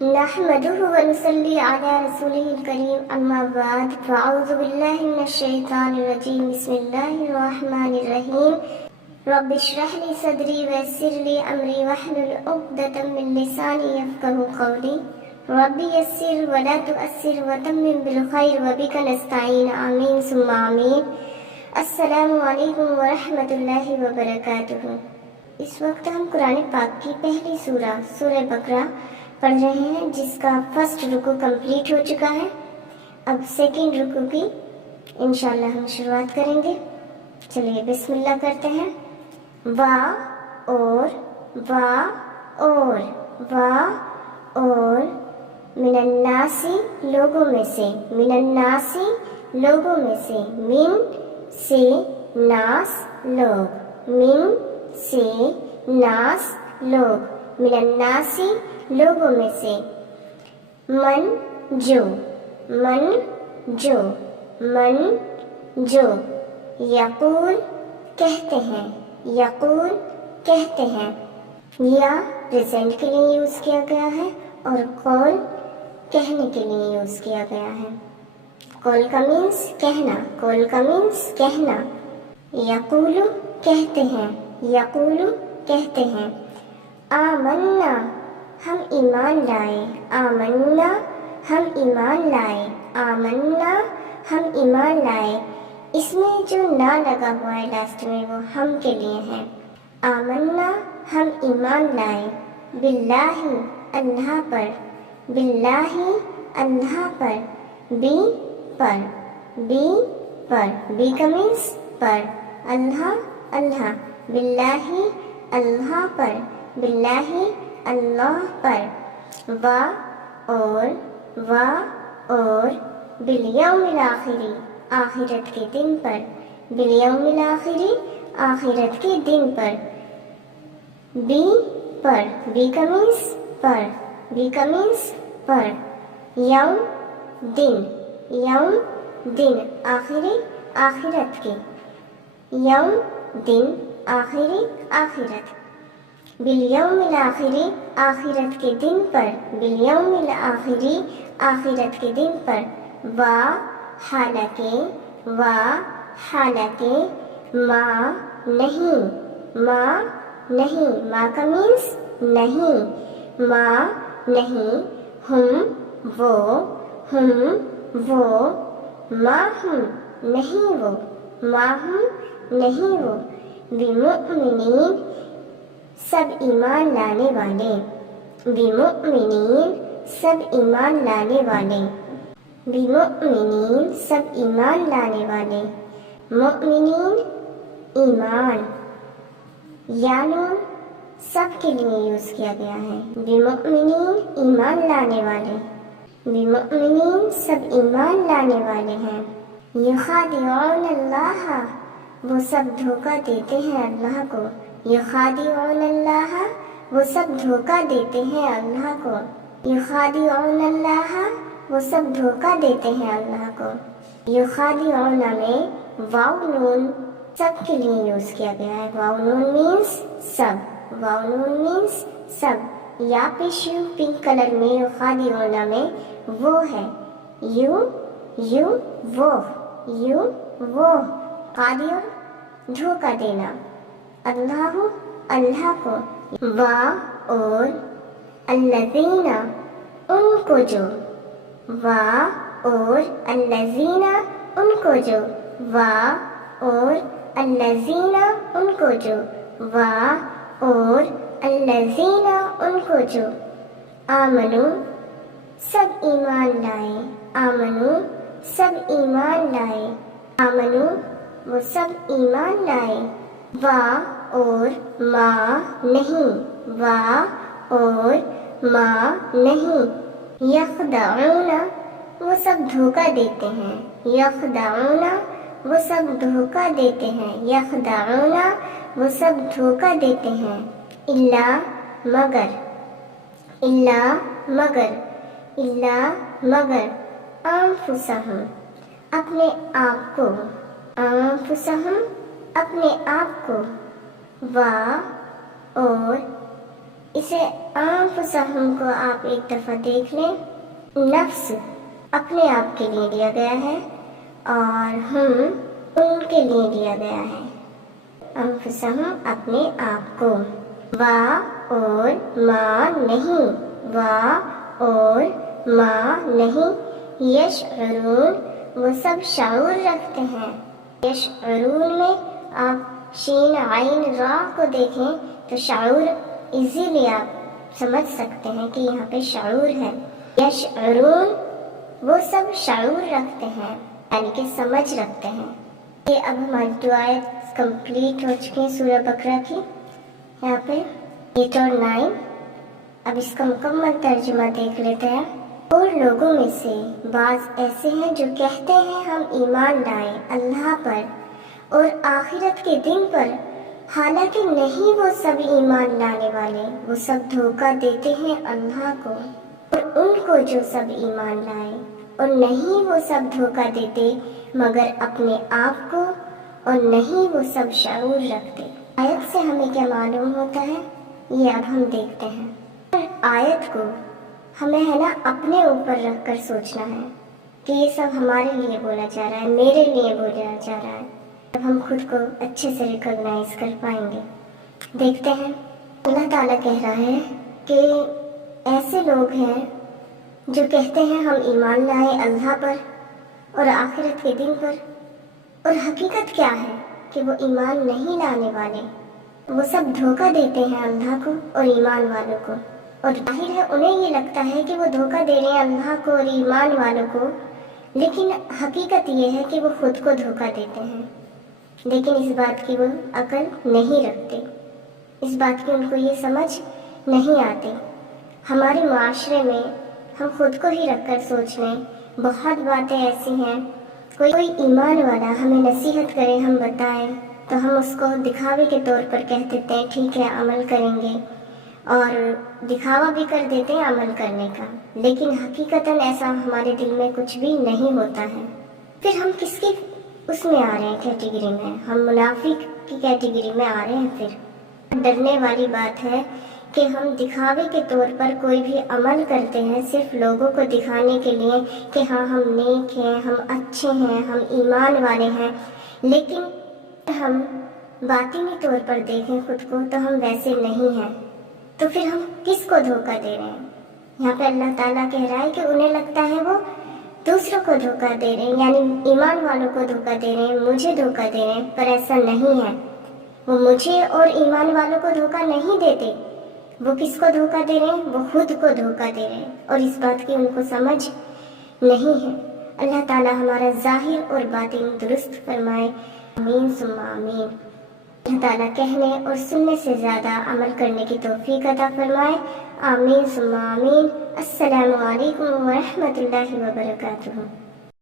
نحمده ونصلي على رسوله الكريم أما بعد فأعوذ بالله من الشيطان الرجيم بسم الله الرحمن الرحيم رب اشرح لي صدري ويسر لي أمري واحلل عقدة من لساني يفقهوا قولي رب يسر ولا تؤثر وتمم بالخير وبك نستعين آمين ثم آمين السلام علیکم ورحمۃ اللہ وبرکاتہ۔ اس وقت ہم قرآن پاک کی پہلی سورہ بقرہ پڑھ رہے ہیں، جس کا فرسٹ رکوع کمپلیٹ ہو چکا ہے۔ اب سیکنڈ رکوع کی انشاءاللہ ہم شروعات کریں گے۔ چلیے بسم اللہ کرتے ہیں۔ وا اور من الناسی لوگوں میں سے، من الناسی لوگوں میں سے، من سے ناس لوگ، من سے ناس لوگ، من الناسی لوگوں میں سے، من جو یقول کہتے ہیں، یا پریزنٹ کے لیے یوز کیا گیا ہے اور قول کہنے کے لیے یوز کیا گیا ہے۔ قول کا مینس کہنا، یقول کہتے ہیں، آمنا ہم ایمان لائے، اس میں جو نہ لگا ہوا ہے لاسٹ میں وہ ہم کے لیے ہے۔ آمنا ہم ایمان لائے، باللہ اللہ پر، بی کا مینس پر، اللہ، باللہ اللہ پر، و اور بالیوم الآخری آخرت کے دن پر، بالیوم الآخری آخرت کے دن پر، بی کا مینس پر، یوم دن آخری آخرت کے، یوم دن آخری آخرت، بالیوم الآخری آخرت کے دن پر، بالیوم الآخری آخرت کے دن پر، حالانکہ ما نہیں، ما کا مینس نہیں، ما نہیں، ہم وہ، ما ہم نہیں وہ، بمؤمنین سب ایمان لانے والے، بمؤمنین سب ایمان لانے والے، مؤمنین ایمان، یا نون سب کے لیے یوز کیا گیا ہے، بمؤمنین ایمان لانے والے، بمؤمنین سب ایمان لانے والے ہیں۔ یخادعون اللہ وہ سب دھوکہ دیتے ہیں اللہ کو، یخادعون اللہ وہ سب دھوکہ دیتے ہیں اللہ کو، یخادعون اللہ وہ سب دھوکہ دیتے ہیں اللہ کو۔ یخادعون میں واو نون سب کے لیے یوز کیا گیا ہے، واو نون مینس سب، یا پیش یو پنک کلر میں یخادعون میں وہ ہے، وہ قادر دھوکہ دینا، اللہ کو، اور الذین ان کو جو، اور الذین ان کو جو، اور الذین ان کو جو، اور الذین ان کو جو، آمنو سب ایمان لائے، وہ سب ایمان لائے، اور ما نہیں، یخدعون وہ سب دھوکہ دیتے ہیں، یخدعون وہ سب دھوکہ دیتے ہیں، الا مگر انفسہم اپنے آپ کو، اور اسے انفسہم کو آپ ایک دفعہ دیکھ لیں. نفس اپنے آپ کے لیے لیا گیا ہے اور ہم ان کے لیے لیا گیا ہے. انفسہم اپنے آپ کو. وا اور ما نہیں, وا اور ما نہیں. یشعرون وہ سب شعور رکھتے ہیں. یشعرون میں آپ شین عین را کو دیکھیں تو شعور ایزیلی آپ سمجھ سکتے ہیں کہ یہاں پہ شعور ہے. یشعرون وہ سب شعور رکھتے ہیں یعنی کہ سمجھ رکھتے ہیں. یہ اب ہماری 2 آیت کمپلیٹ ہو چکی ہیں سورہ بقرہ کی. یہاں پہ 8 اور 9. اب اس کا مکمل ترجمہ دیکھ لیتے ہیں. اور لوگوں میں سے بعض ایسے ہیں جو کہتے ہیں ہم ایمان لائیں اللہ پر اور آخرت کے دن پر, حالانکہ نہیں وہ سب ایمان لانے والے. وہ سب دھوکہ دیتے ہیں اللہ کو اور ان کو جو سب ایمان لائے, اور نہیں وہ سب دھوکہ دیتے مگر اپنے آپ کو, اور نہیں وہ سب شعور رکھتے. آیت سے ہمیں کیا معلوم ہوتا ہے یہ اب ہم دیکھتے ہیں. آیت کو ہمیں ہے نا اپنے اوپر رکھ کر سوچنا ہے کہ یہ سب ہمارے لیے بولا جا رہا ہے, میرے لیے بولا جا رہا ہے. اب ہم خود کو اچھے سے ریکگنائز کر پائیں گے. دیکھتے ہیں اللہ تعالیٰ کہہ رہا ہے کہ ایسے لوگ ہیں جو کہتے ہیں ہم ایمان لائیں اللہ پر اور آخرت کے دن پر, اور حقیقت کیا ہے کہ وہ ایمان نہیں لانے والے. وہ سب دھوکہ دیتے ہیں اللہ کو اور ایمان والوں کو, اور ظاہر ہے انہیں یہ لگتا ہے کہ وہ دھوکہ دے رہے ہیں اللہ کو اور ایمان والوں کو, لیکن حقیقت یہ ہے کہ وہ خود کو دھوکہ دیتے ہیں. لیکن اس بات کی وہ عقل نہیں رکھتے, اس بات کی ان کو یہ سمجھ نہیں آتی. ہمارے معاشرے میں ہم خود کو ہی رکھ کر سوچ لیں, بہت باتیں ایسی ہیں, کوئی ایمان والا ہمیں نصیحت کرے, ہم بتائیں تو ہم اس کو دکھاوے کے طور پر کہہ دیتے ہیں ٹھیک ہے عمل کریں گے, اور دکھاوا بھی کر دیتے ہیں عمل کرنے کا, لیکن حقیقتاً ایسا ہمارے دل میں کچھ بھی نہیں ہوتا ہے. پھر ہم کس کی اس میں آ رہے ہیں کیٹیگری میں, ہم منافق کی کیٹیگری میں آ رہے ہیں. پھر ڈرنے والی بات ہے کہ ہم دکھاوے کے طور پر کوئی بھی عمل کرتے ہیں صرف لوگوں کو دکھانے کے لیے کہ ہاں ہم نیک ہیں, ہم اچھے ہیں, ہم ایمان والے ہیں, لیکن ہم باطنی طور پر دیکھیں خود کو تو ہم ویسے نہیں ہیں. تو پھر ہم کس کو دھوکہ دے رہے ہیں؟ یہاں پہ اللہ تعالیٰ کہہ رہا ہے کہ انہیں لگتا ہے وہ دوسروں کو دھوکہ دے رہے ہیں, یعنی ایمان والوں کو دھوکہ دے رہے ہیں, مجھے دھوکہ دے رہے ہیں, پر ایسا نہیں ہے. وہ مجھے اور ایمان والوں کو دھوکہ نہیں دیتے. وہ کس کو دھوکہ دے رہے ہیں؟ وہ خود کو دھوکہ دے رہے ہیں, اور اس بات کی ان کو سمجھ نہیں ہے. اللہ تعالیٰ ہمارا ظاہر اور باطن درست فرمائے. آمین ثم آمین. اللہ تعالیٰ کہنے اور سننے سے زیادہ عمل کرنے کی توفیق عطا فرمائے. آمین ثم آمین. السلام علیکم ورحمۃ اللہ وبرکاتہ.